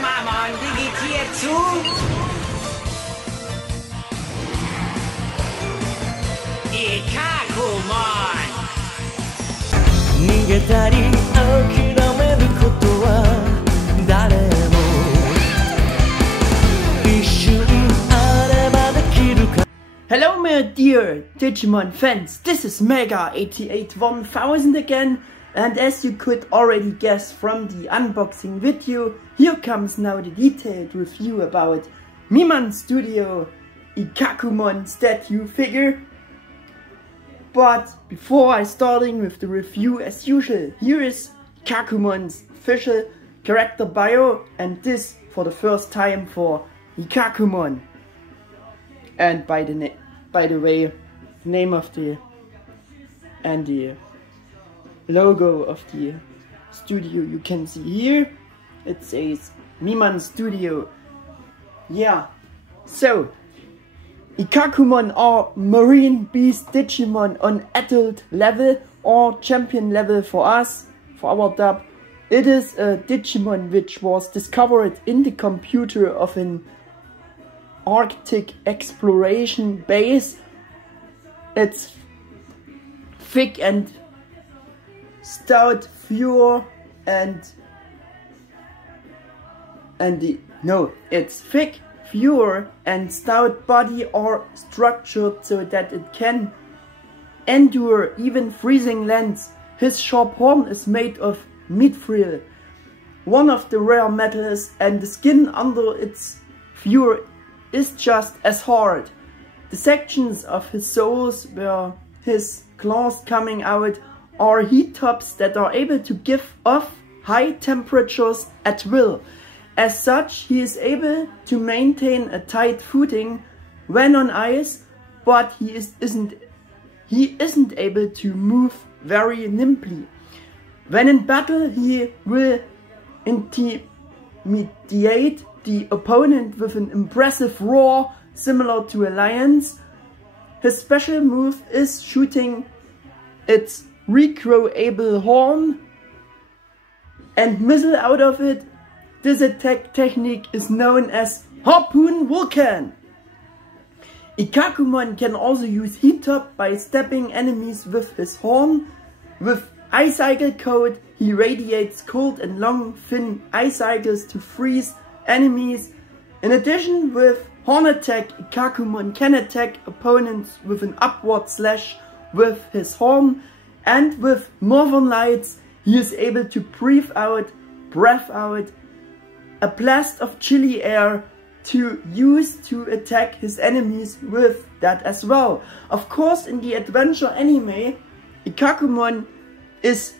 Gomamon digitiert zu Ikkakumon. Hello my dear Digimon fans, this is Mega881000 again, and as you could already guess from the unboxing video, here comes now the detailed review about Miman Studio Ikkakumon statue figure. But before I starting with the review, as usual, here is Ikkakumon's official character bio, and this for the first time for Ikkakumon. And by the way, name of the and the logo of the studio you can see here. It says Miman Studio. Yeah, so Ikkakumon are marine beast Digimon on adult level or champion level for us, for our dub. It is a Digimon which was discovered in the computer of an Arctic exploration base. It's thick and stout fur it's thick fur and stout body are structured so that it can endure even freezing lands. His sharp horn is made of mithril, one of the rare metals, and the skin under its fur is just as hard. The sections of his soles where his claws coming out are heat tops that are able to give off high temperatures at will. As such, he is able to maintain a tight footing when on ice, but he isn't able to move very nimbly. When in battle, he will intimidate the opponent with an impressive roar similar to a lion's. His special move is shooting its regrowable horn and missile out of it. This attack technique is known as Harpoon Vulcan. Ikkakumon can also use heat top by stabbing enemies with his horn. With icicle code, he radiates cold and long thin icicles to freeze enemies. In addition, with horn attack, Ikkakumon can attack opponents with an upward slash with his horn, and with northern lights he is able to breathe out a blast of chilly air to use to attack his enemies with that as well. Of course, in the adventure anime, Ikkakumon is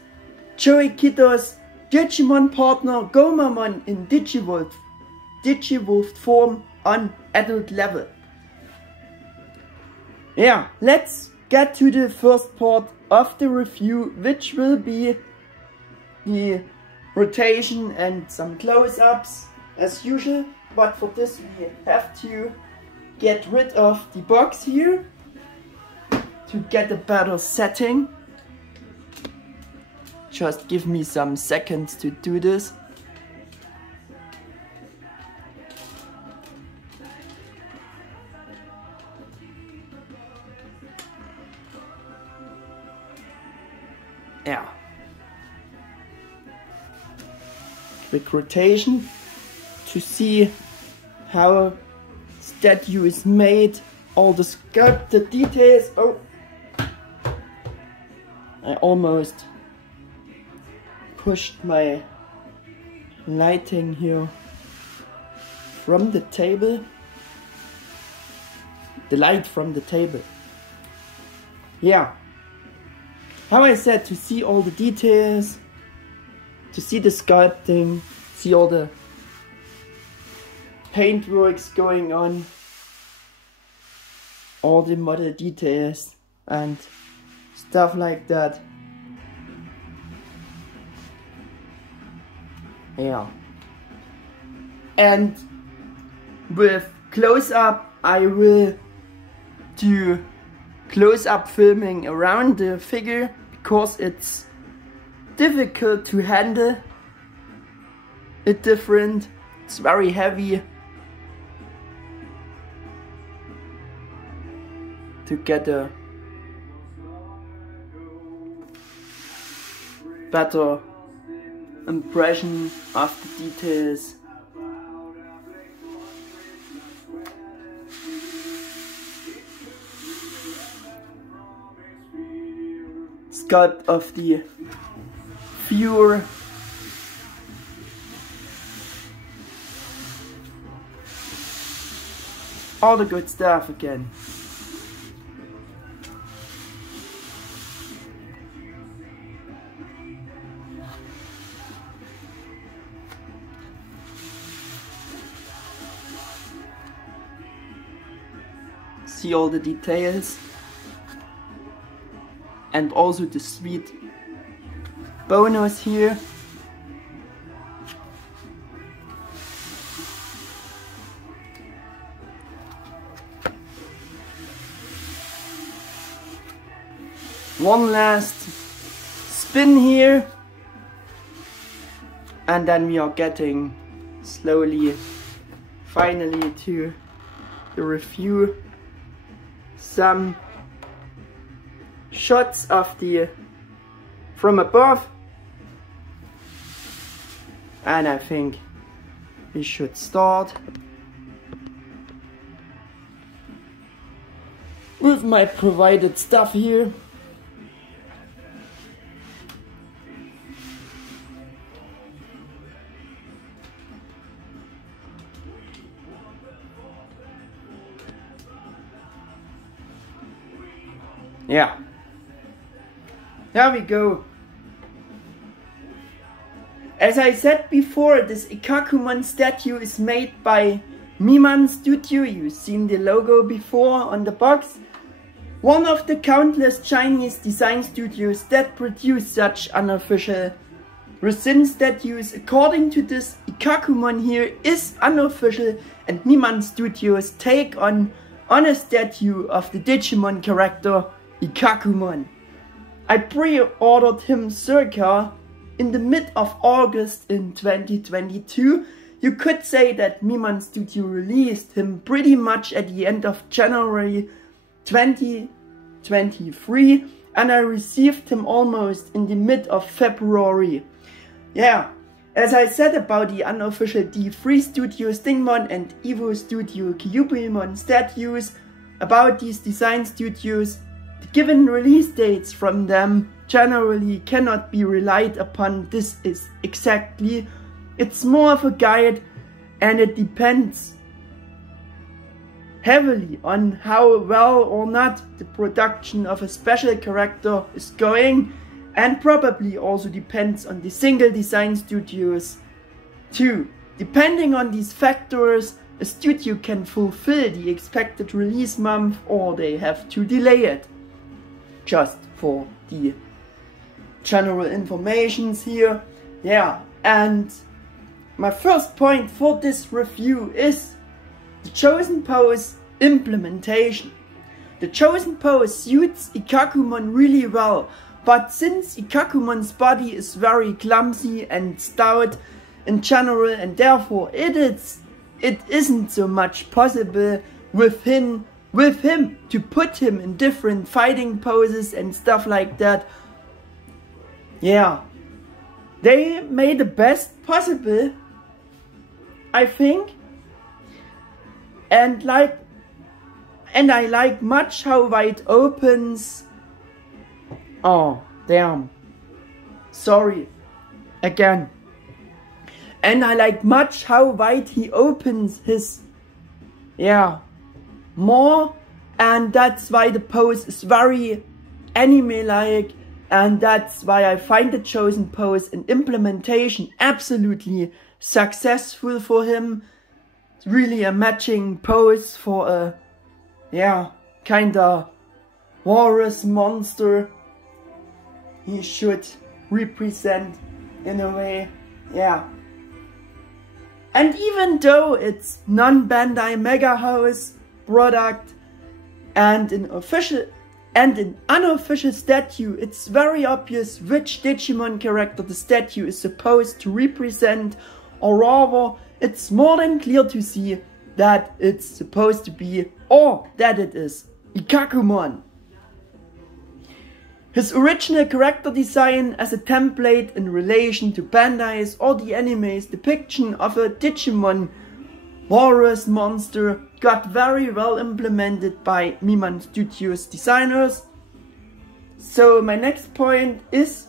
Joey Kito's Digimon partner Gomamon in Digivolved form on adult level. Yeah, let's get to the first part of the review, which will be the rotation and some close-ups as usual. But for this we have to get rid of the box here to get a better setting. Just give me some seconds to do this. Yeah. Quick rotation to see how statue is made, all the sculpted details. Oh, I almost pushed my lighting here from the table. The light from the table. Yeah. How I said, to see all the details, to see the sculpting, see all the paintworks going on, all the model details and stuff like that. Yeah. And with close-up, I will do close-up filming around the figure because it's difficult to handle it different It's very heavy to get a better impression of the details. Sculpt of the viewer. All the good stuff again. See all the details. And also the sweet bonus here. One last spin here. And then we are getting slowly, finally, to the review. Some shots of the from above, and I think we should start with my provided stuff here. Yeah. There we go. As I said before, this Ikkakumon statue is made by Miman Studio. You've seen the logo before on the box. One of the countless Chinese design studios that produce such unofficial resin statues. According to this, Ikkakumon here is unofficial and Miman Studio's take on a statue of the Digimon character Ikkakumon. I pre-ordered him circa in the mid of August in 2022. You could say that Miman Studio released him pretty much at the end of January 2023 and I received him almost in the mid of February. Yeah, as I said about the unofficial D3 Studio Digimon and Evo Studio Gomamon statues, about these design studios, the given release dates from them generally cannot be relied upon. This is exactly, it's more of a guide and it depends heavily on how well or not the production of a special character is going, and probably also depends on the single design studios too. Depending on these factors, a studio can fulfill the expected release month or they have to delay it. Just for the general informations here. Yeah, and my first point for this review is the chosen pose implementation. The chosen pose suits Ikkakumon really well, but since Ikkakumon's body is very clumsy and stout in general, and therefore it isn't so much possible with him to put him in different fighting poses and stuff like that. Yeah, they made the best possible, I think, and I like much how wide opens. Oh damn, sorry again. And I like much how wide he opens his, yeah, more, and that's why the pose is very anime-like, and that's why I find the chosen pose and implementation absolutely successful for him. It's really a matching pose for a, yeah, kinda walrus monster he should represent in a way, yeah. And even though it's non-Bandai MegaHouse product and an official and an unofficial statue, it's very obvious which Digimon character the statue is supposed to represent, or rather it's more than clear to see that it's supposed to be, or that it is, Ikkakumon. His original character design as a template in relation to Bandai's or the anime's depiction of a Digimon walrus monster got very well implemented by Miman Studio's designers. So my next point is,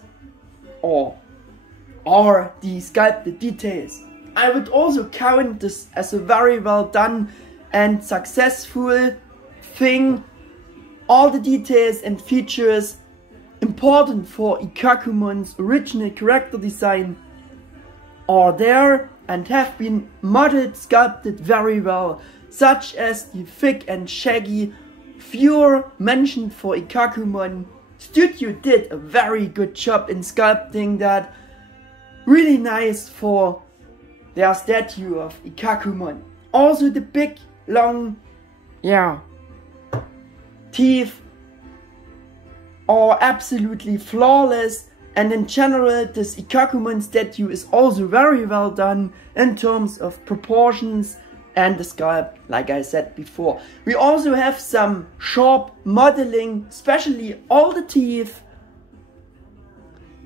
are the sculpted details. I would also count this as a very well done and successful thing. All the details and features important for Ikkakumon's original character design are there and have been modeled, sculpted very well, such as the thick and shaggy fur mentioned for Ikkakumon. Studio did a very good job in sculpting that, really nice for their statue of Ikkakumon. Also the big, long, teeth are absolutely flawless, and in general this Ikkakumon statue is also very well done in terms of proportions and the sculpt, like I said before. We also have some sharp modeling, especially all the teeth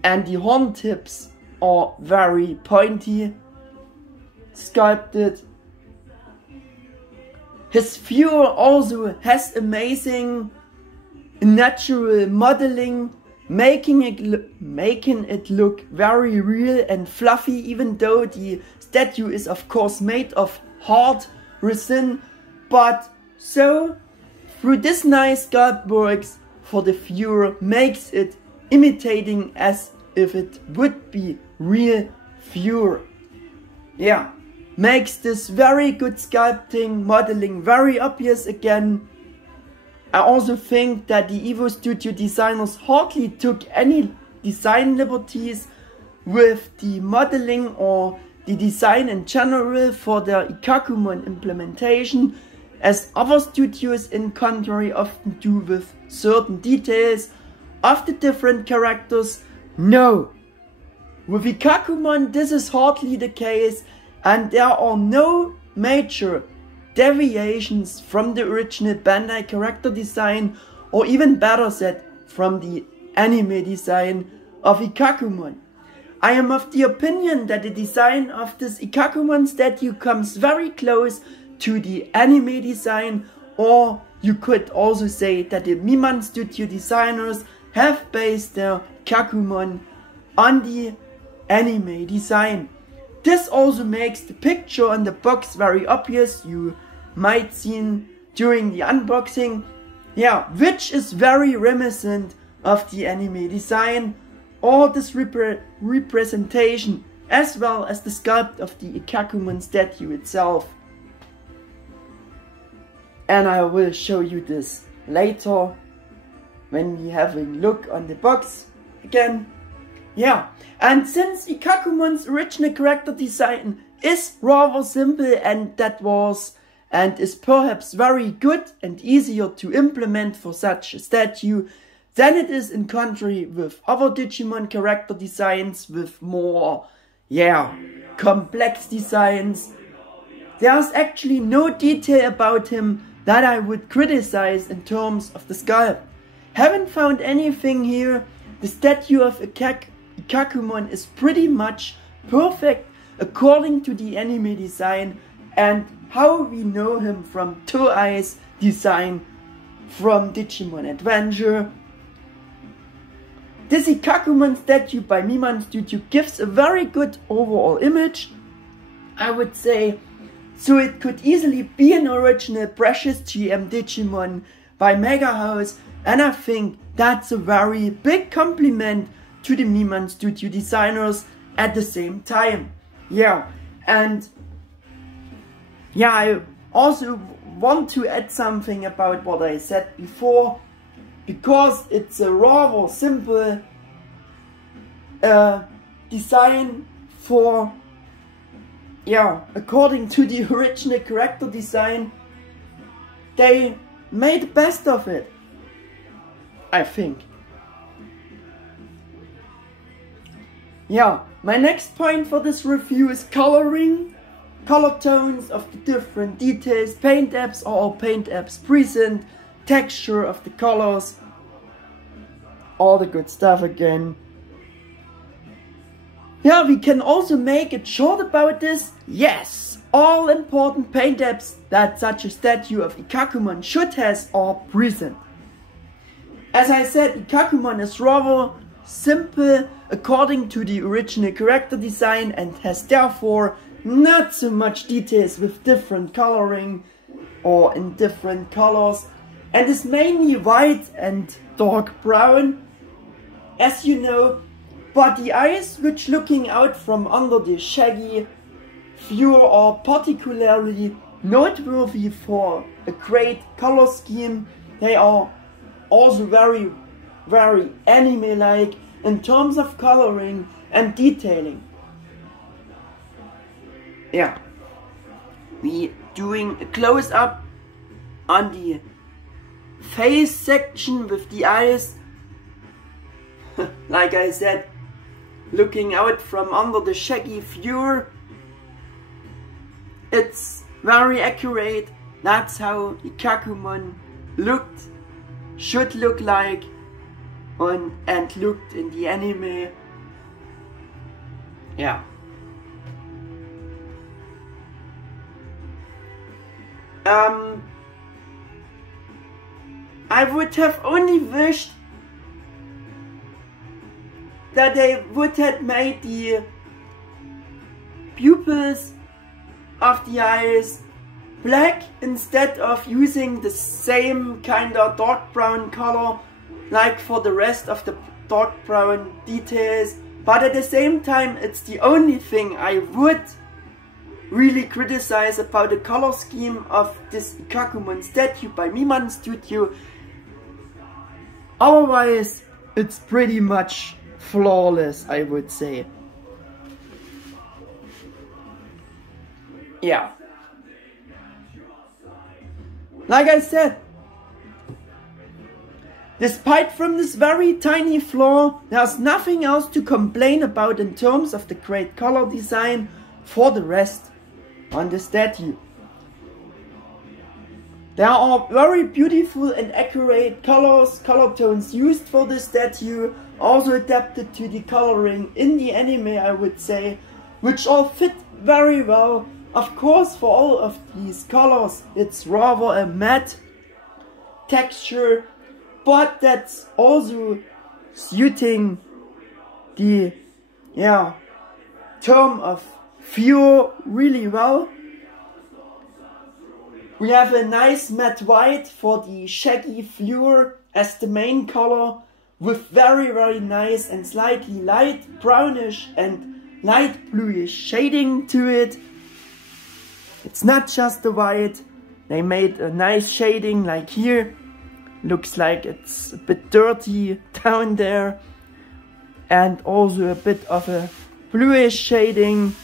and the horn tips are very pointy, sculpted. His fur also has amazing natural modeling, making it look very real and fluffy, even though the statue is of course made of hard resin. But so through this nice sculpt works for the fur makes it imitating as if it would be real fur. Makes this very good sculpting, modeling very obvious again. I also think that the Evo Studio designers hardly took any design liberties with the modeling or the design in general for their Ikkakumon implementation, as other studios in contrary often do with certain details of the different characters. No! With Ikkakumon this is hardly the case, and there are no major deviations from the original Bandai character design, or even better said, from the anime design of Ikkakumon. I am of the opinion that the design of this Ikkakumon statue comes very close to the anime design, or you could also say that the Miman Studio designers have based their Ikkakumon on the anime design. This also makes the picture on the box very obvious. You might seen during the unboxing, which is very reminiscent of the anime design or this representation, as well as the sculpt of the Ikkakumon statue itself. And I will show you this later when we have a look on the box again. And since Ikkakumon's original character design is rather simple, and that was and is perhaps very good and easier to implement for such a statue than it is in contrary with other Digimon character designs with more, complex designs. There's actually no detail about him that I would criticize in terms of the sculpt. Haven't found anything here. The statue of Ikkakumon is pretty much perfect according to the anime design and how we know him from Toei's design from Digimon Adventure. This Ikkakumon statue by Miman Studio gives a very good overall image, I would say, so it could easily be an original Precious GM Digimon by MegaHouse, and I think that's a very big compliment to the Miman Studio designers at the same time. I also want to add something about what I said before, because it's a rather simple design for, according to the original character design, they made the best of it, I think. My next point for this review is coloring. color tones of the different details, paint apps or all paint apps present, texture of the colors, all the good stuff again. Yeah, we can also make it short about this. Yes, all important paint apps that such a statue of Ikkakumon should has are present. As I said, Ikkakumon is rather simple according to the original character design and has therefore not so much details with different coloring or in different colors, and is mainly white and dark brown, as you know, but the eyes which looking out from under the shaggy fur are particularly noteworthy for a great color scheme. They are also very anime-like in terms of coloring and detailing. Yeah, we doing a close-up on the face section with the eyes. Like I said, looking out from under the shaggy fur. It's very accurate. That's how Ikkakumon should look like and looked in the anime. Yeah. I would have only wished that they would have made the pupils of the eyes black instead of using the same kind of dark brown color like for the rest of the dark brown details. But at the same time, it's the only thing I would really criticize about the color scheme of this Ikkakumon statue by Miman Studio. Otherwise, it's pretty much flawless, I would say. Yeah. Like I said, despite from this very tiny flaw, there's nothing else to complain about in terms of the great color design for the rest on the statue. There are very beautiful and accurate color tones used for the statue, also adapted to the coloring in the anime, I would say, which all fit very well. Of course, for all of these colors, it's rather a matte texture, but that's also suiting the term of fur really well. We have a nice matte white for the shaggy fur as the main color, with very nice and slightly light brownish and light bluish shading to it. It's not just the white, they made a nice shading like here. Looks like it's a bit dirty down there, and also a bit of a bluish shading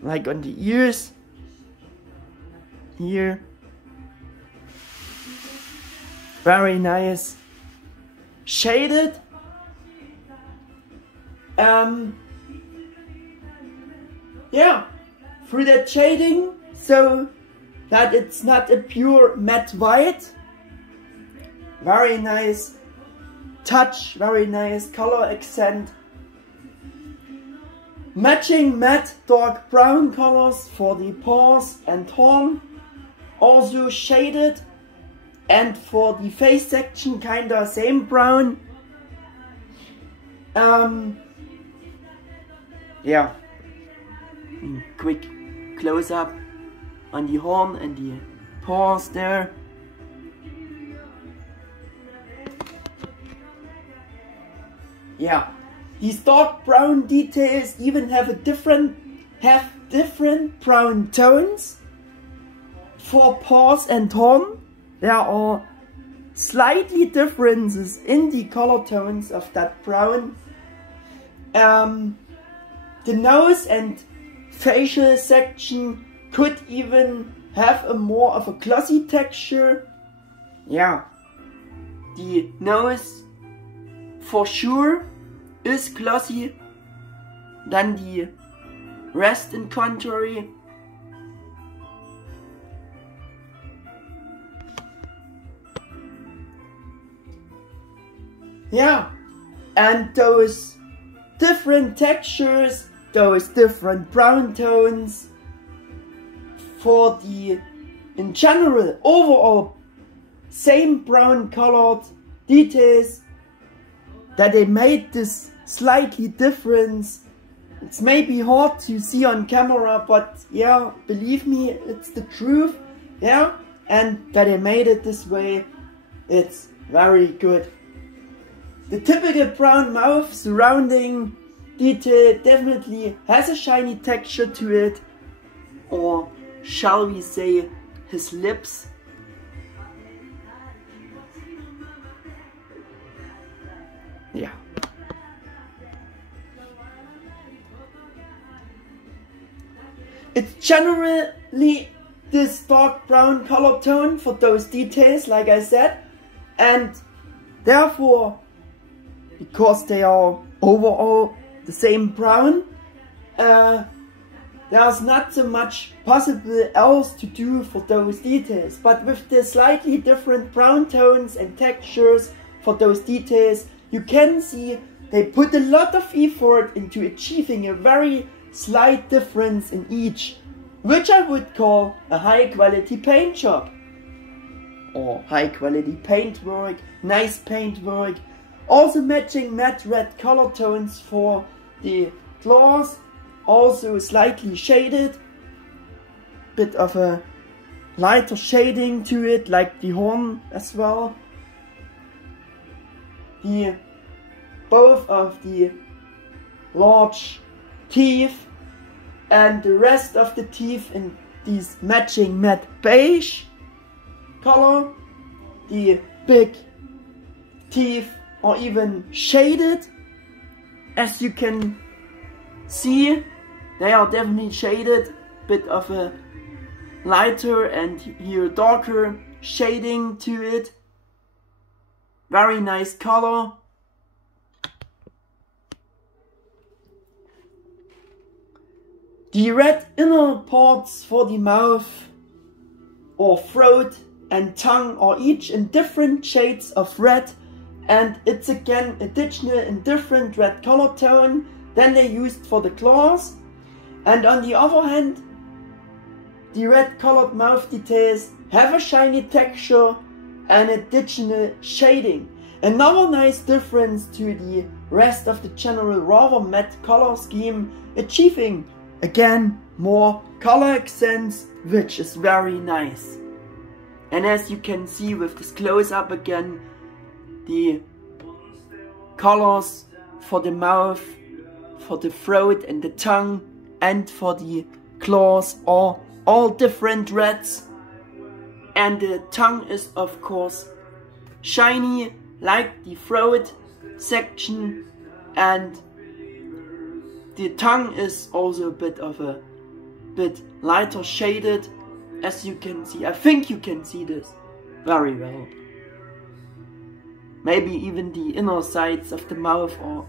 like on the ears here. Very nice shaded. Yeah, through that shading, so that it's not a pure matte white. Very nice touch, very nice color accent. Matching matte dark brown colors for the paws and horn, also shaded, and for the face section kinda same brown. Yeah, quick close up on the horn and the paws there. Yeah, these dark brown details even have different brown tones for paws and horn. There are slightly differences in the color tones of that brown. The nose and facial section could even have a more of a glossy texture. Yeah, the nose for sure is glossy than the rest in contrary. Yeah, and those different textures, those different brown tones for the, in general, overall same brown colored details, that they made this slightly difference. It's maybe hard to see on camera, but yeah, believe me, it's the truth. Yeah, and that they made it this way, it's very good. The typical brown mouth surrounding detail definitely has a shiny texture to it, or shall we say his lips. Yeah. It's generally this dark brown color tone for those details, like I said, and therefore, because they are overall the same brown, there's not so much possible else to do for those details. But with the slightly different brown tones and textures for those details, you can see they put a lot of effort into achieving a very slight difference in each, which I would call a high quality paint job, or high quality paintwork, nice paintwork. Also matching matte red color tones for the claws, also slightly shaded, bit of a lighter shading to it, like the horn as well. Both of the large teeth and the rest of the teeth in these matching matte beige color. The big teeth are even shaded, as you can see. They are definitely shaded, bit of a lighter and here darker shading to it. Very nice color. The red inner parts for the mouth or throat and tongue are each in different shades of red, and it's again additional in different red color tone than they used for the claws. And on the other hand, the red colored mouth details have a shiny texture and additional shading. Another nice difference to the rest of the general rather matte color scheme, achieving again more color accents, which is very nice. And as you can see with this close up again, the colors for the mouth, for the throat and the tongue, and for the claws are all different reds. And the tongue is of course shiny like the throat section, and the tongue is also a bit lighter shaded, as you can see. I think you can see this very well. Maybe even the inner sides of the mouth are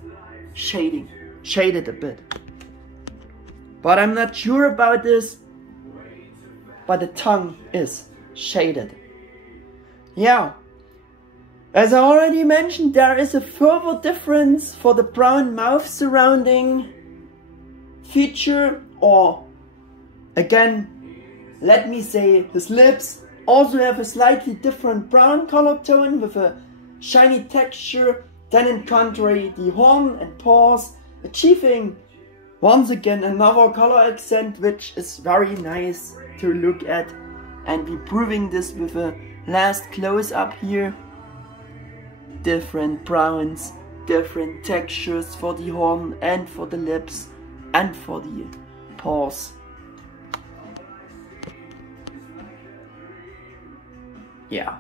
shaded a bit. But I'm not sure about this. But the tongue is shaded. Yeah. As I already mentioned, there is a further difference for the brown mouth surrounding feature, or again, let me say his lips also have a slightly different brown color tone with a shiny texture than in contrary the horn and paws, achieving once again another color accent, which is very nice to look at. And we're proving this with a last close up here. Different browns, different textures for the horn and for the lips and for the paws. Yeah.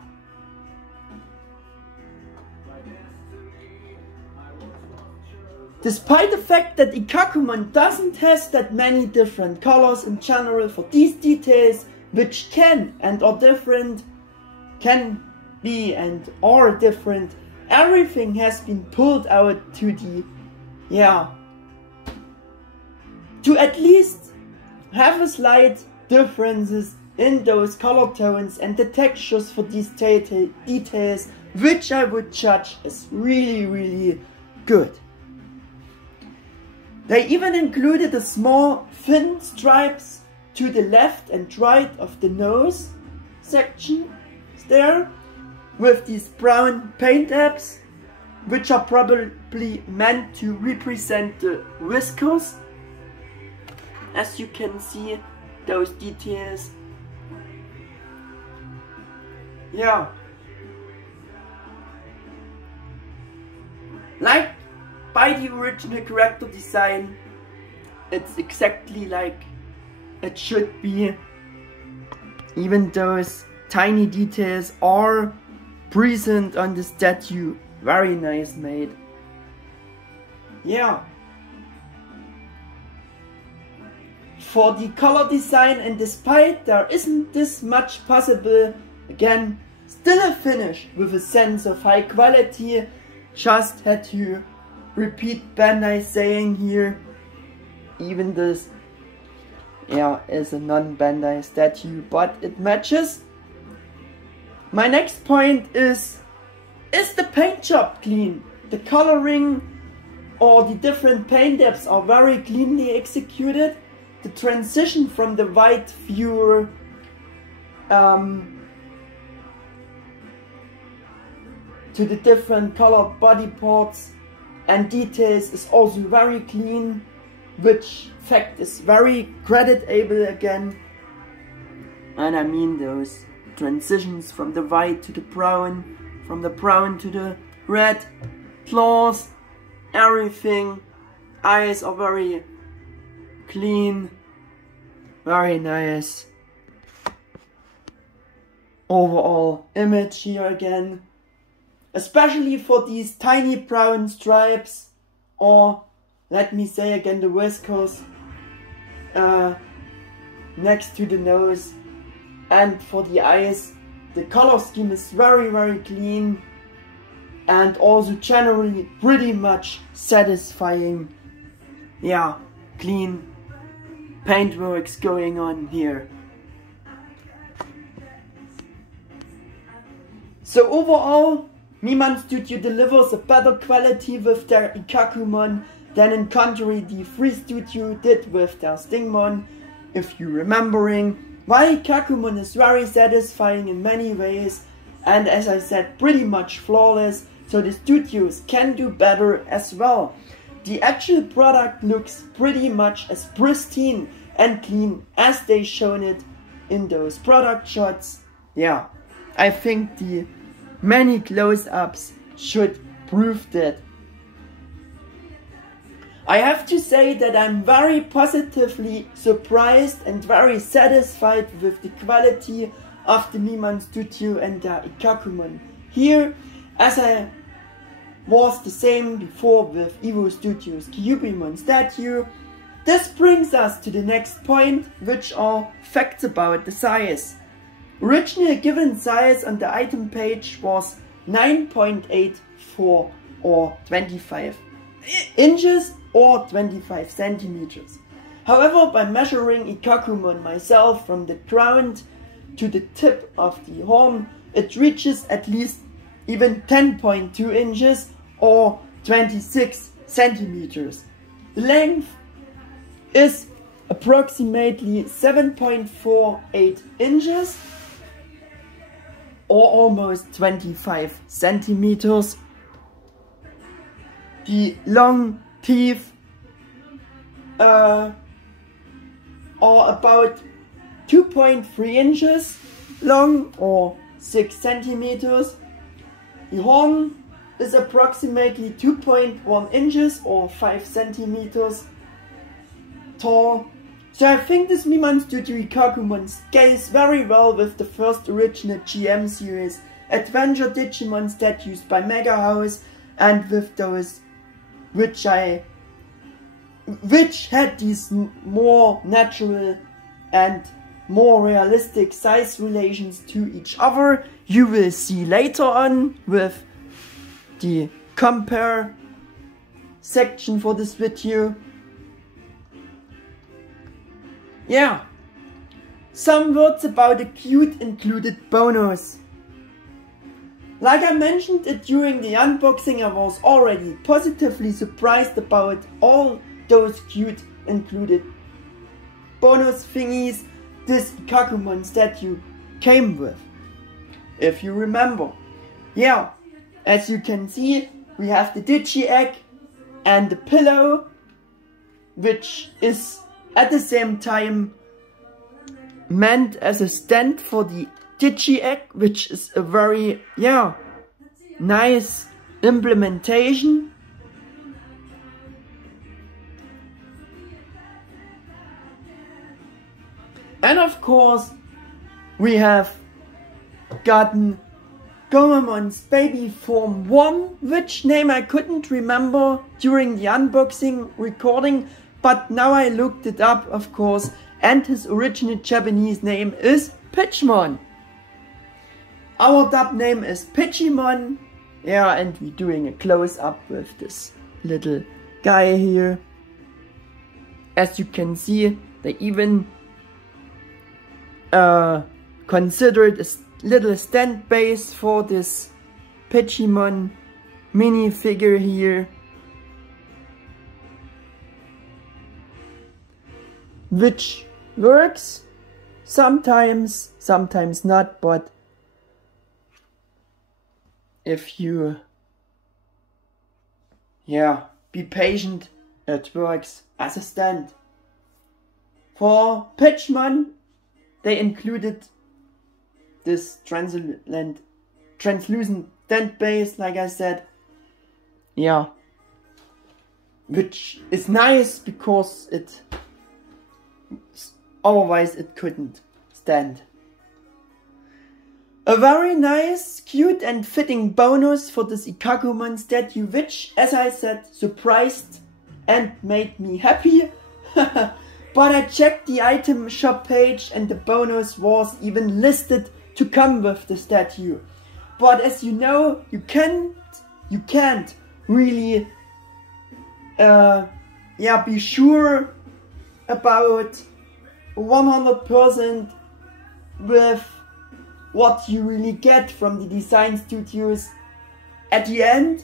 Despite the fact that Ikkakumon doesn't have that many different colors in general for these details, which can and are different, can be and are different, everything has been pulled out to the, to at least have a slight differences in those color tones and the textures for these details, which I would judge as really good. They even included a small thin stripes to the left and right of the nose section there, with these brown paint apps, which are probably meant to represent the whiskers. As you can see, those details. Yeah. Like by the original character design, it's exactly like it should be. Even those tiny details are present on the statue. Very nice made. Yeah. For the color design, and despite there isn't this much possible, again, still a finish with a sense of high quality. Just had to repeat Bandai saying here, even this, yeah, is a non-Bandai statue, but it matches. My next point is the paint job clean? The coloring or the different paint depths are very cleanly executed. The transition from the white viewer to the different colored body parts and details is also very clean, which fact is very creditable again. And I mean those transitions from the white to the brown, from the brown to the red, claws, everything. Eyes are very clean, very nice. Overall image here again, especially for these tiny brown stripes, or let me say again the whiskers next to the nose, and for the eyes. The color scheme is very clean and also generally pretty much satisfying. Yeah, clean paintworks going on here. So overall, Miman Studio delivers a better quality with their Ikkakumon than in contrary the Free Studio did with their Stingmon. If you're remembering, while Ikkakumon is very satisfying in many ways, and as I said, pretty much flawless, so the studios can do better as well. The actual product looks pretty much as pristine and clean as they shown it in those product shots. Yeah, I think the many close-ups should prove that. I have to say that I'm very positively surprised and very satisfied with the quality of the Miman Studio and their Ikkakumon here, as I was the same before with Evo Studio's Kyubimon statue. This brings us to the next point, which are facts about the size. Original given size on the item page was 9.84 or 25 inches or 25 centimeters. However, by measuring Ikkakumon myself from the ground to the tip of the horn, it reaches at least even 10.2 inches or 26 centimeters. The length is approximately 7.48 inches or almost 25 centimeters. The long teeth are about 2.3 inches long or 6 centimeters. The horn is approximately 2.1 inches or 5 centimeters tall. So I think this Miman Studio Ikkakumon scales very well with the first original GM series adventure Digimon statues by MegaHouse, and with those which had these more natural and more realistic size relations to each other. You will see later on with the compare section for this video. Yeah, some words about a cute included bonus. Like I mentioned it during the unboxing, I was already positively surprised about all those cute included bonus thingies this Ikkakumon statue came with. If you remember. Yeah, as you can see, we have the Digi-Egg and the pillow, which is at the same time meant as a stand for the Digi-Egg, which is a very, yeah, nice implementation. And of course, we have gotten Gomamon's baby form 1, which name I couldn't remember during the unboxing recording, but now I looked it up, of course, and his original Japanese name is Pitchmon. Our dub name is Pitchmon. Yeah, and we're doing a close-up with this little guy here. As you can see, they even considered a little stand base for this Pitchmon minifigure here, which works sometimes, sometimes not, but if you, yeah, be patient, it works as a stand. For Pitchmon, they included this translucent stand base, like I said. Yeah. Which is nice because it, otherwise it couldn't stand. A very nice, cute and fitting bonus for this Ikkakumon statue, which, as I said, surprised and made me happy. But I checked the item shop page and the bonus was even listed to come with the statue. But as you know, you can't really be sure about 100% with what you really get from the design studios. At the end,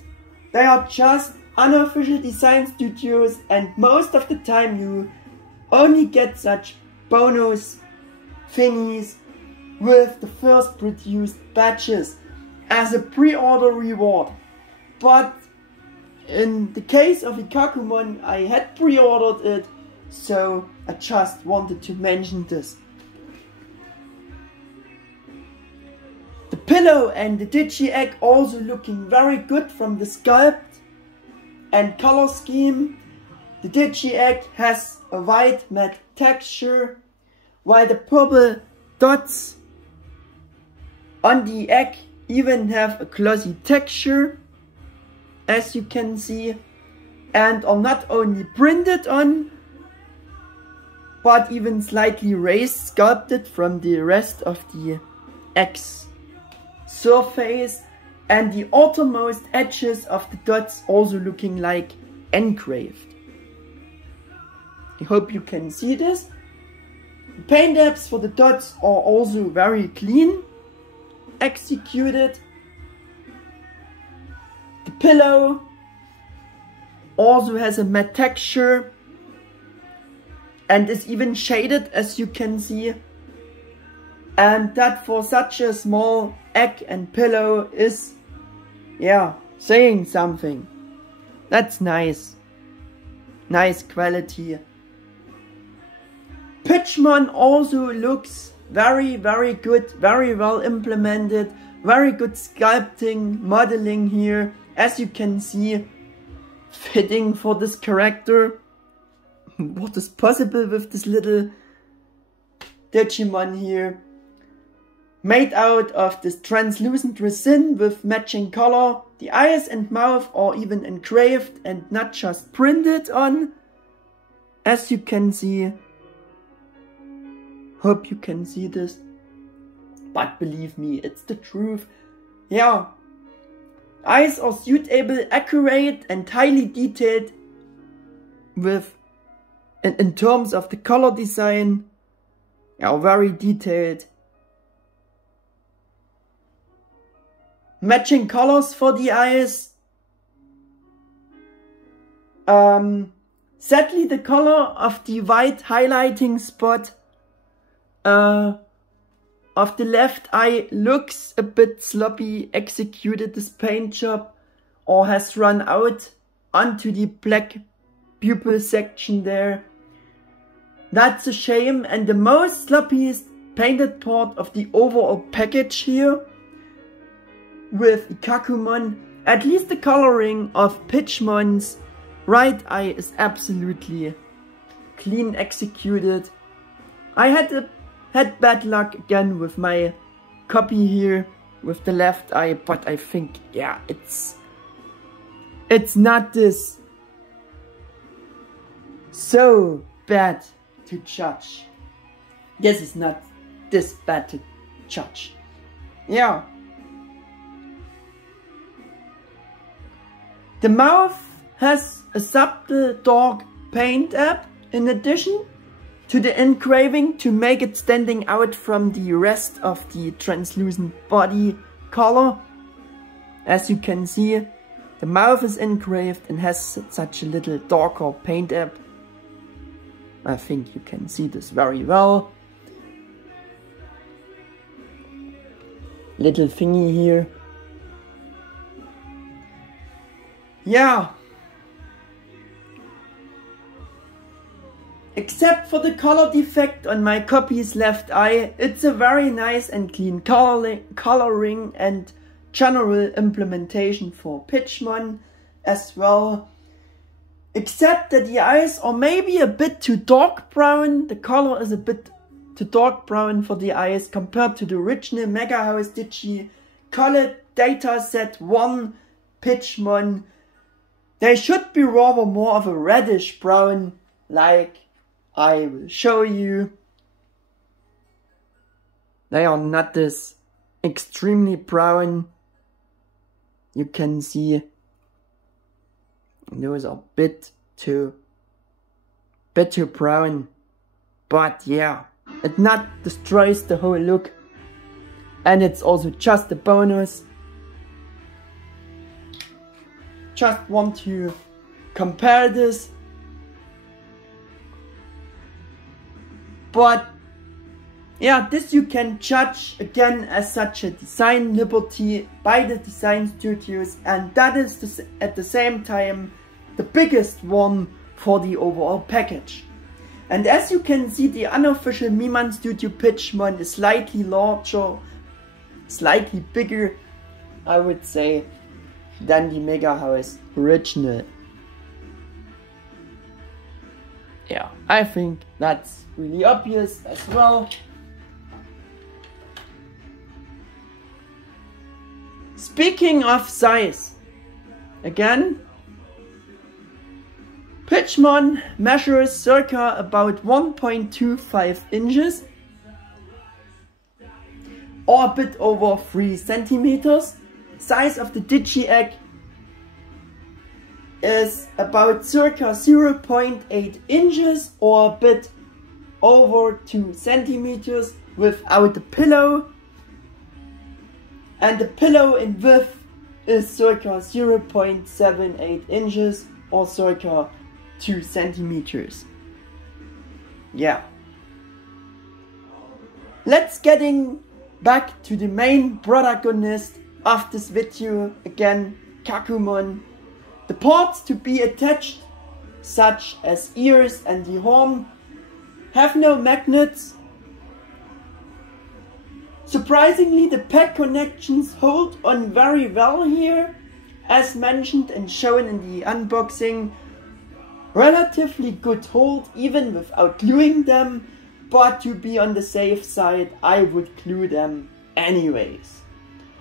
they are just unofficial design studios, and most of the time you only get such bonus thingies with the first produced batches as a pre-order reward. But in the case of Ikkakumon, I had pre-ordered it, so I just wanted to mention this. The pillow and the Digi-Egg also looking very good from the sculpt and color scheme. The Digi-Egg has a white matte texture, while the purple dots on the egg even have a glossy texture, as you can see, and are not only printed on, but even slightly raised, sculpted from the rest of the egg's surface, and the outermost edges of the dots also looking like engraved. I hope you can see this. The paint apps for the dots are also very clean executed. The pillow also has a matte texture and is even shaded, as you can see, and that for such a small egg and pillow is, yeah, saying something. That's nice. Nice quality. Pitchmon also looks very good, very well implemented, very good sculpting, modeling here, as you can see, fitting for this character. What is possible with this little Digimon here? Made out of this translucent resin with matching color. The eyes and mouth are even engraved and not just printed on, as you can see. Hope you can see this, but believe me, it's the truth. Yeah, eyes are suitable, accurate and highly detailed with, in terms of the color design, yeah, very detailed. matching colors for the eyes. Sadly, the color of the white highlighting spot of the left eye looks a bit sloppy executed this paint job, or has run out onto the black pupil section there. That's a shame, and the most sloppiest painted part of the overall package here with Ikkakumon, at least the coloring of Pitchmon's right eye is absolutely clean executed. I had bad luck again with my copy here with the left eye, but I think, yeah, it's not this so bad to judge. This is not this bad to judge. Yeah. The mouth has a subtle dark paint app in addition to the engraving to make it standing out from the rest of the translucent body color. As you can see, the mouth is engraved and has such a little darker paint app. I think you can see this very well. Little thingy here. Yeah. Except for the color defect on my copy's left eye, it's a very nice and clean coloring and general implementation for Pitchmon as well. Except that the eyes are maybe a bit too dark brown. The color is a bit too dark brown for the eyes compared to the original MegaHouse Digi-Egg dataset 1 Pitchmon. They should be rather more of a reddish brown, like I will show you. They are not this extremely brown. You can see those are a bit too brown. But yeah, it not destroys the whole look. And it's also just a bonus. Just want to compare this. But yeah, this you can judge again as such a design liberty by the design studios, and that is at the same time the biggest one for the overall package. And as you can see, the unofficial Miman Studio Pitchmon is slightly larger, slightly bigger, I would say, than the MegaHouse original. Yeah, I think that's really obvious as well. Speaking of size, again, Pitchmon measures circa about 1.25 inches or a bit over 3 centimeters. Size of the Digi-Egg is about circa 0.8 inches or a bit over 2 centimeters without the pillow. And the pillow in width is circa 0.78 inches or circa 2 centimeters. Yeah. Let's getting back to the main protagonist of this video again, Ikkakumon. The parts to be attached, such as ears and the horn, have no magnets. Surprisingly, the pack connections hold on very well here, as mentioned and shown in the unboxing. Relatively good hold even without gluing them, but to be on the safe side, I would glue them anyways.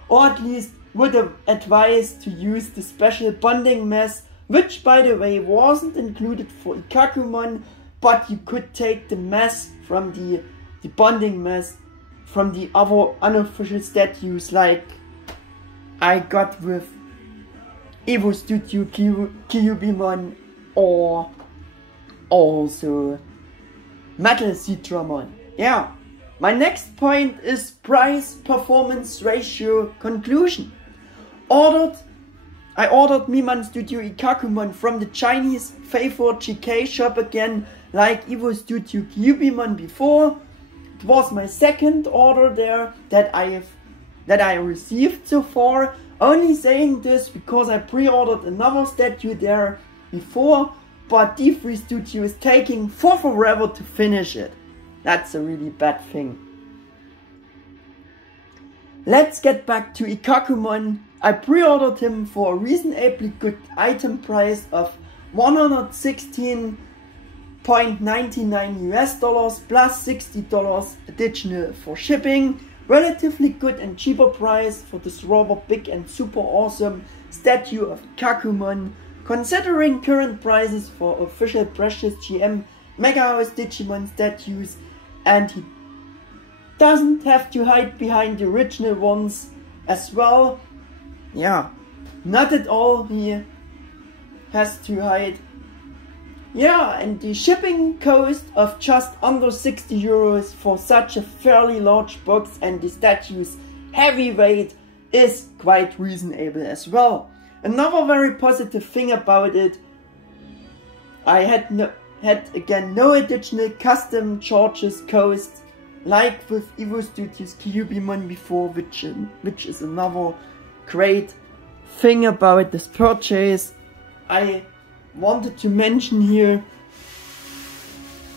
Or at least would advise to use the special bonding mesh, which by the way wasn't included for Ikkakumon, but you could take the mesh from the bonding mesh from the other unofficial statues, like I got with Evo Studio Gomamon or also Metal Digimon. Yeah. My next point is price-performance ratio conclusion. I ordered Miman Studio Ikkakumon from the Chinese favorite GK shop again, like Evo Studio Gomamon before. It was my second order there that I received so far. Only saying this because I pre-ordered another statue there before, but D3 Studio is taking forever to finish it. That's a really bad thing. Let's get back to Ikkakumon. I pre-ordered him for a reasonably good item price of $116.99 US plus $60 additional for shipping. Relatively good and cheaper price for this rather big and super awesome statue of Ikkakumon, considering current prices for official precious GM MegaHouse Digimon statues, and he doesn't have to hide behind the original ones as well. Yeah, not at all he has to hide. Yeah, and the shipping cost of just under 60 euros for such a fairly large box and the statue's heavy weight is quite reasonable as well. Another very positive thing about it, I had again no additional custom charges cost like with Evo Studio's Gomamon before, which is another great thing about this purchase. I wanted to mention here,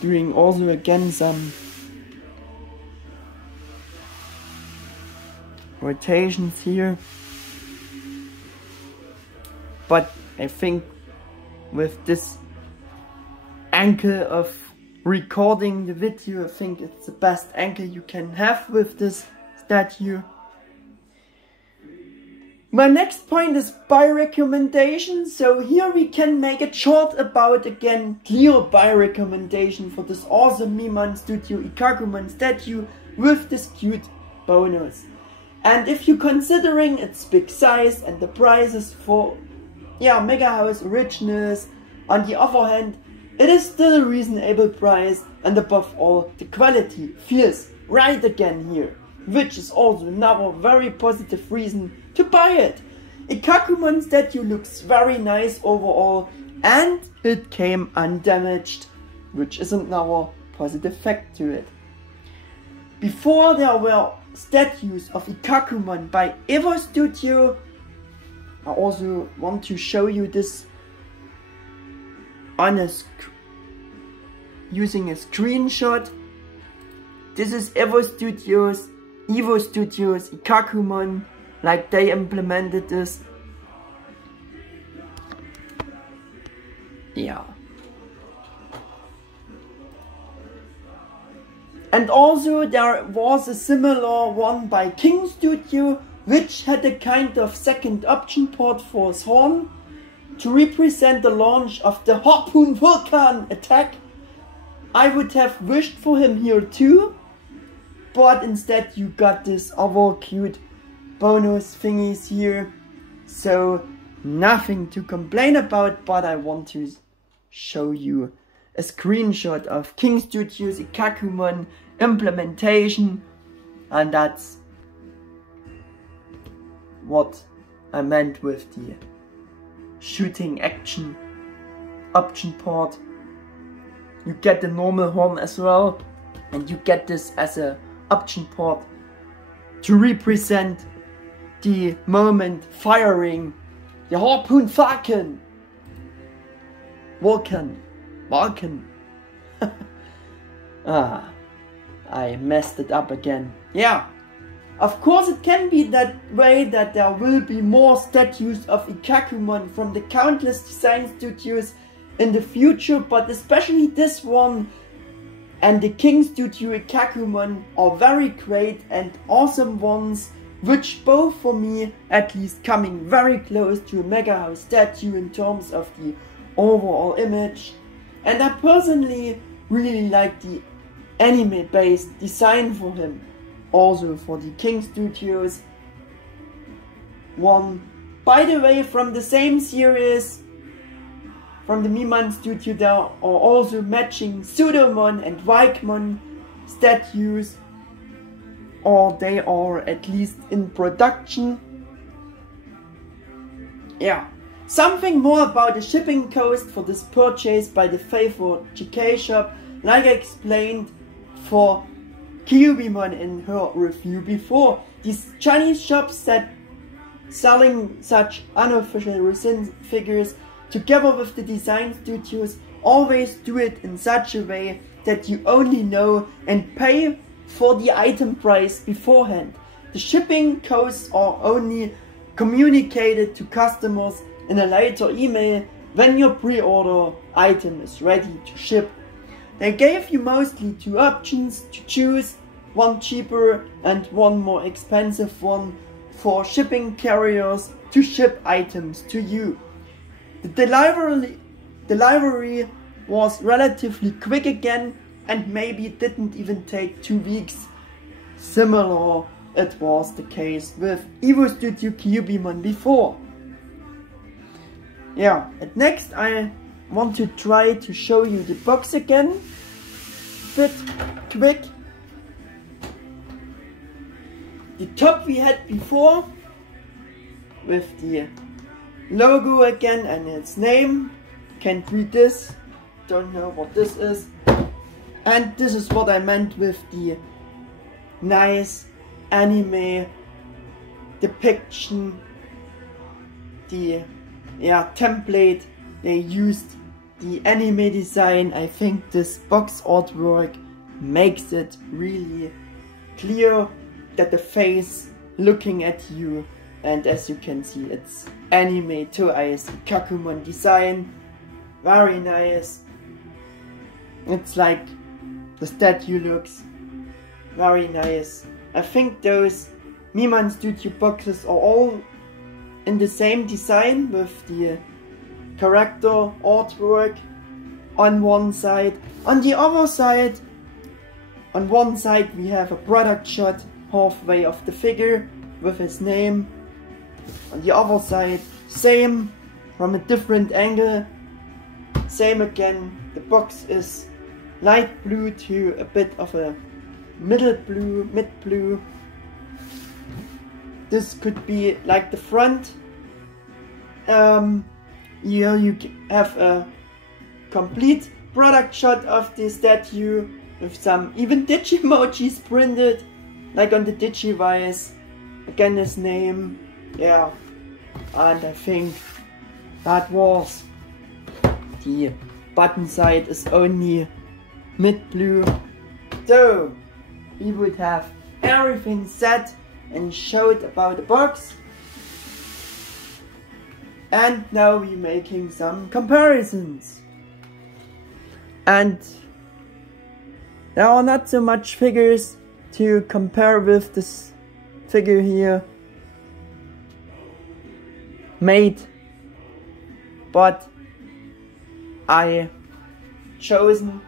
doing also again some rotations here, but I think with this angle of recording the video, I think it's the best angle you can have with this statue. My next point is buy recommendation. So here we can make it short about again clear buy recommendation for this awesome Miman Studio Ikkakumon statue with this cute bonus. And if you're considering its big size and the prices for MegaHouse originals, on the other hand, it is still a reasonable price, and above all the quality feels right again here, which is also another very positive reason to buy it. Ikkakumon statue looks very nice overall, and it came undamaged, which is another positive fact to it. Before there were statues of Ikkakumon by Evo Studio. I also want to show you this on using a screenshot. This is Evo Studio's Ikkakumon, like they implemented this. Yeah. And also there was a similar one by King Studio, which had a kind of second option port for his horn to represent the launch of the Harpoon Vulcan attack. I would have wished for him here too, but instead you got this other cute bonus thingies here, so nothing to complain about. But I want to show you a screenshot of King Studio's Ikkakumon implementation, and that's what I meant with the shooting action option port. You get the normal horn as well, and you get this as a option port to represent the moment firing the Harpoon Vulcan. I messed it up again. Yeah, of course it can be that way that there will be more statues of Ikkakumon from the countless design studios in the future, but especially this one and the King Studio Ikkakumon are very great and awesome ones, which both for me at least coming very close to a MegaHouse statue in terms of the overall image. And I personally really like the anime based design for him, also for the King Studios one. By the way, from the same series, from the Miman Studio, there are also matching Pseudomon and Vikemon statues, or they are at least in production. Yeah. Something more about the shipping cost for this purchase by the faithful GK shop, like I explained for Kyubimon in her review before. These Chinese shops that selling such unofficial Resin figures together with the design studios always do it in such a way that you only know and pay for the item price beforehand. The shipping costs are only communicated to customers in a later email when your pre-order item is ready to ship. They gave you mostly two options to choose, one cheaper and one more expensive one for shipping carriers to ship items to you. The delivery was relatively quick again, and maybe it didn't even take 2 weeks. Similar it was the case with Evo Studio Kyubimon before. Yeah, and next I want to try to show you the box again. Bit quick. The top we had before with the logo again and its name. Can't read this, don't know what this is. And this is what I meant with the nice anime depiction, the template they used, the anime design. I think this box artwork makes it really clear that the face looking at you, and as you can see it's anime Toei's Ikkakumon design. Very nice. It's like the statue looks very nice. I think those Miman Studio boxes are all in the same design with the character artwork on one side. On the other side, on one side we have a product shot halfway of the figure with his name. On the other side, same from a different angle. Same again, the box is light blue to a bit of a mid blue. This could be like the front. Here you have a complete product shot of the statue with some even Digimojis printed, like on the Digivice. Again his name, yeah. And I think that was the button side is only mid blue. So we would have everything set and showed about the box. And now we're making some comparisons. And there are not so much figures to compare with this figure here made, but I chosen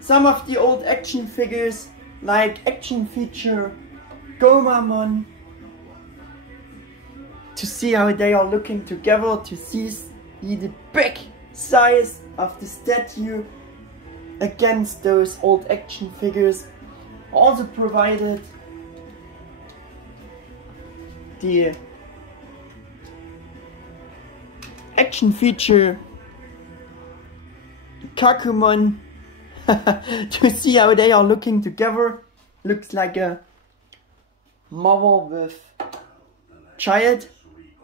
some of the old action figures like Action Feature Gomamon to see how they are looking together, to see the big size of the statue against those old action figures. Also provided the Action Feature Ikkakumon to see how they are looking together. Looks like a mother with child.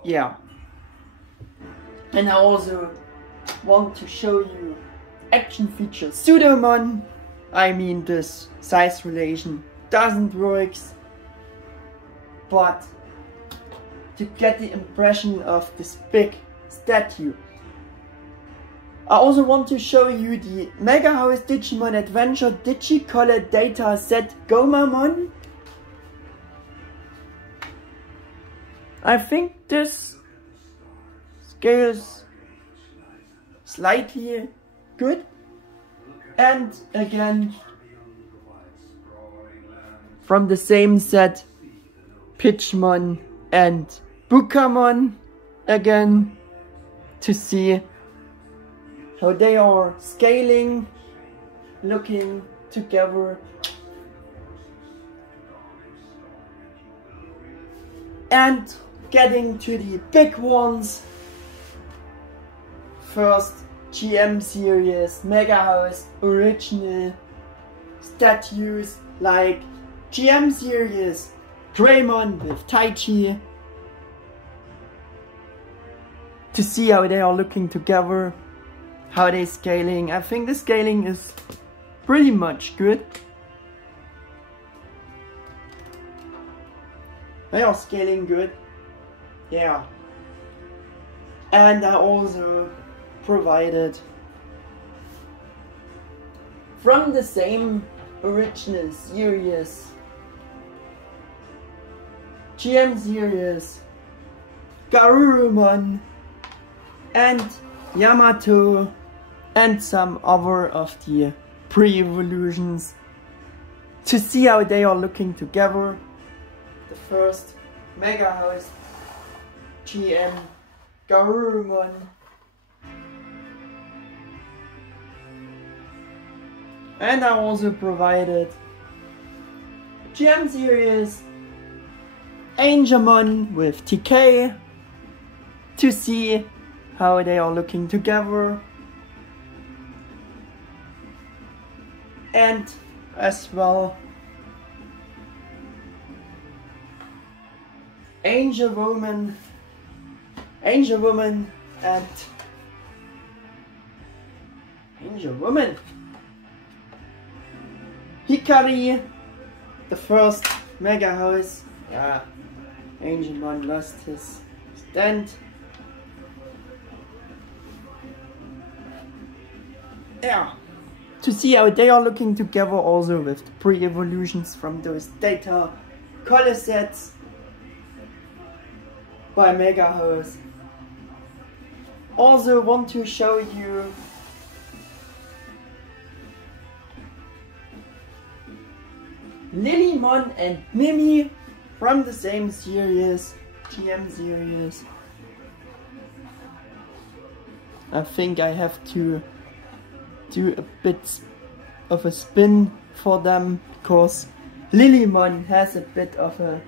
Yeah. And I also want to show you Action Feature Pseudomon. I mean, this size relation doesn't work, but to get the impression of this big statue. I also want to show you the MegaHouse Digimon Adventure Digi-Color Data Set Gomamon. I think this scales slightly good. And again, from the same set, Pitchmon and Bukamon again, to see how they are scaling, looking together. And getting to the big ones. First, GM series, MegaHouse original statues like GM series, Greymon with Taichi. To see how they are looking together, how they scaling. I think the scaling is pretty much good. They are scaling good, yeah. And I also provided from the same original series, GM series, Garurumon and Yamato and some other of the pre-evolutions to see how they are looking together. The first MegaHouse GM Garurumon, and I also provided GM series Angelmon with TK to see how they are looking together, and as well Angel Woman and Angel Woman Hikari, the first MegaHouse. Yeah, Angelmon lost his stand. Yeah, to see how they are looking together also with the pre-evolutions from those data color sets by MegaHouse. Also want to show you Lilymon and Mimi from the same series, GM series. I think I have to do a bit of a spin for them because Lilymon has a bit of a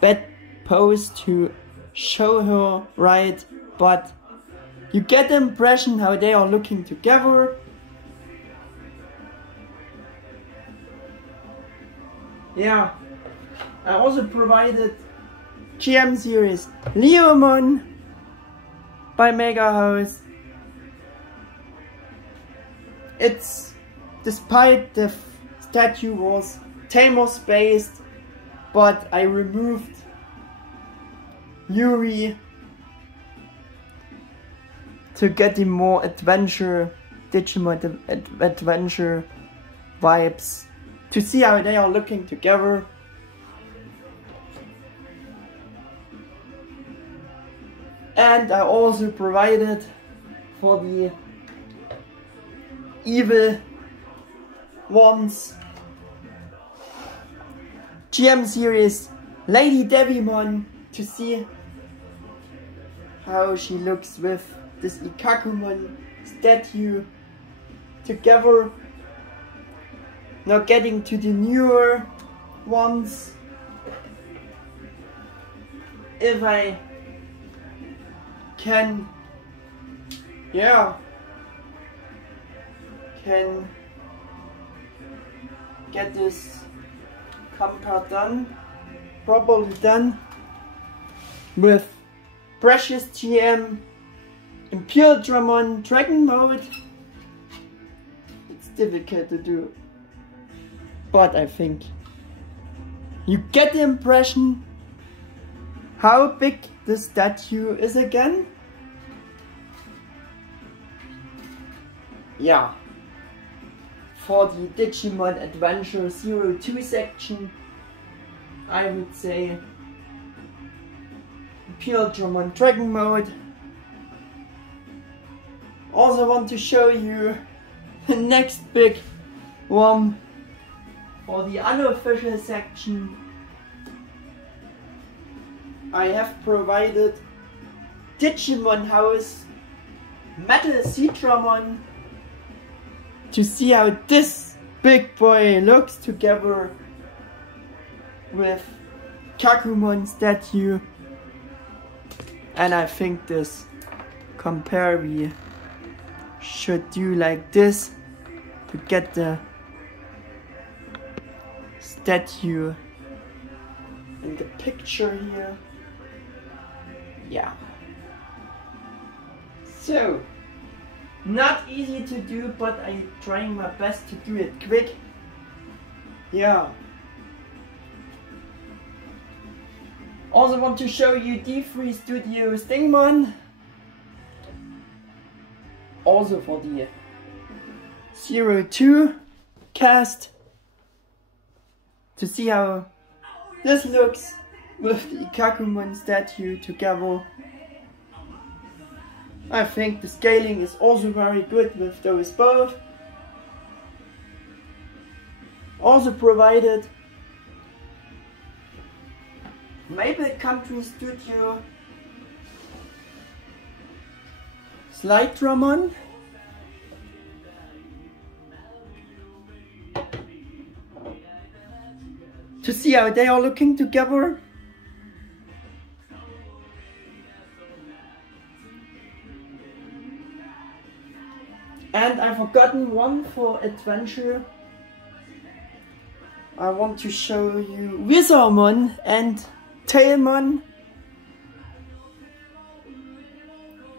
bad pose to show her right, but you get the impression how they are looking together. Yeah, I also provided GM series Leomon by MegaHouse. It's, despite the statue was Tamos based, but I removed Yuri to get the more adventure, Digimon adventure vibes, to see how they are looking together. And I also provided for the evil ones GM series Lady Devimon, to see how she looks with this Ikkakumon statue together. Now getting to the newer ones. If I can get this compared done, properly done with Precious GM Imperial Dramon Dragon mode. It's difficult to do, but I think you get the impression how big the statue is again. Yeah, for the Digimon Adventure 02 section, I would say Imperial Dramon Dragon mode. Also want to show you the next big one for the unofficial section. I have provided Digimon House Metal Citramon to see how this big boy looks together with Ikkakumon statue, and I think this compare we should do like this to get the statue in the picture here. Yeah. So, not easy to do, but I'm trying my best to do it quick. Yeah. Also want to show you D3 Studio Digimon. Also for the 02 cast. To see how this looks with the Ikkakumon statue together. I think the scaling is also very good with those both. Also provided Maple Country Studio Slide-Dramon. To see how they are looking together. And I've forgotten one for adventure. I want to show you Wizardmon and Tailmon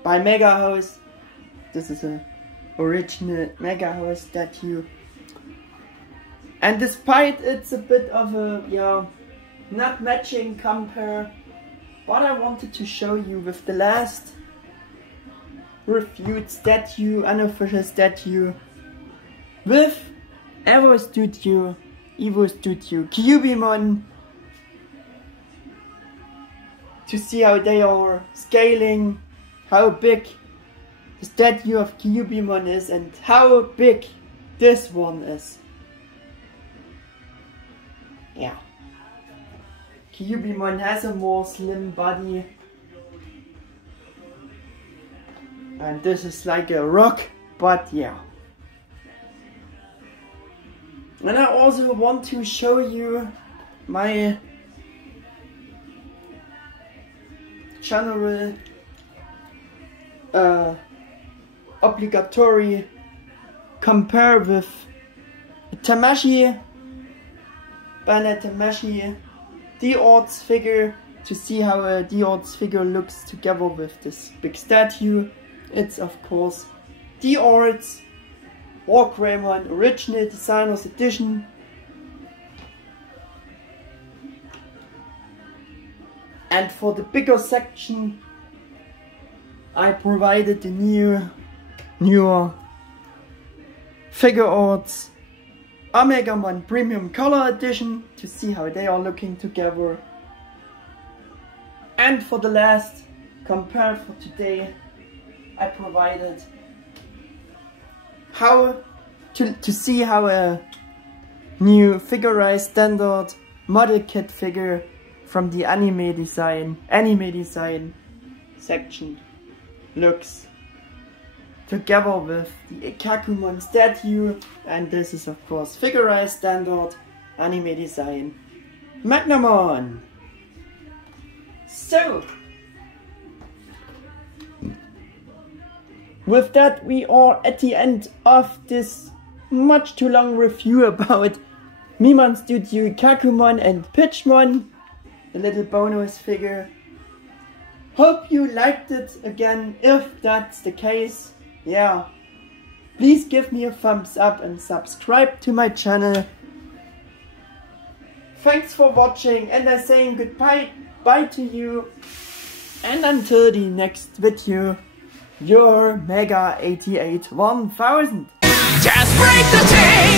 by MegaHouse. This is an original MegaHouse statue. And despite it's a bit of a, not matching compare, but I wanted to show you with the last reviewed statue, unofficial statue, with Evo-Studio, Evo-Studio Gomamon, to see how they are scaling, how big the statue of Gomamon is and how big this one is. Yeah. Gomamon has a more slim body. And this is like a rock, but yeah. And I also want to show you my general obligatory compare with Tamashii, Banner Tamashii D-Orts figure, to see how a D-Orts figure looks together with this big statue. It's of course D-Orts Wargreymon Original Designers Edition. And for the bigger section I provided the newer figure arts Omegamon Premium Color Edition, to see how they are looking together. And for the last compare for today, I provided how to see how a new figurized standard model kit figure from the anime design section looks together with the Ikkakumon statue, and this is of course figurized standard anime design Magnamon. So with that, we are at the end of this much too long review about Miman Studio Ikkakumon and Pitchmon, a little bonus figure. Hope you liked it again. If that's the case, yeah, please give me a thumbs up and subscribe to my channel. Thanks for watching, and I'm saying goodbye to you, and until the next video, your Mega 88 1000. Just break the chain.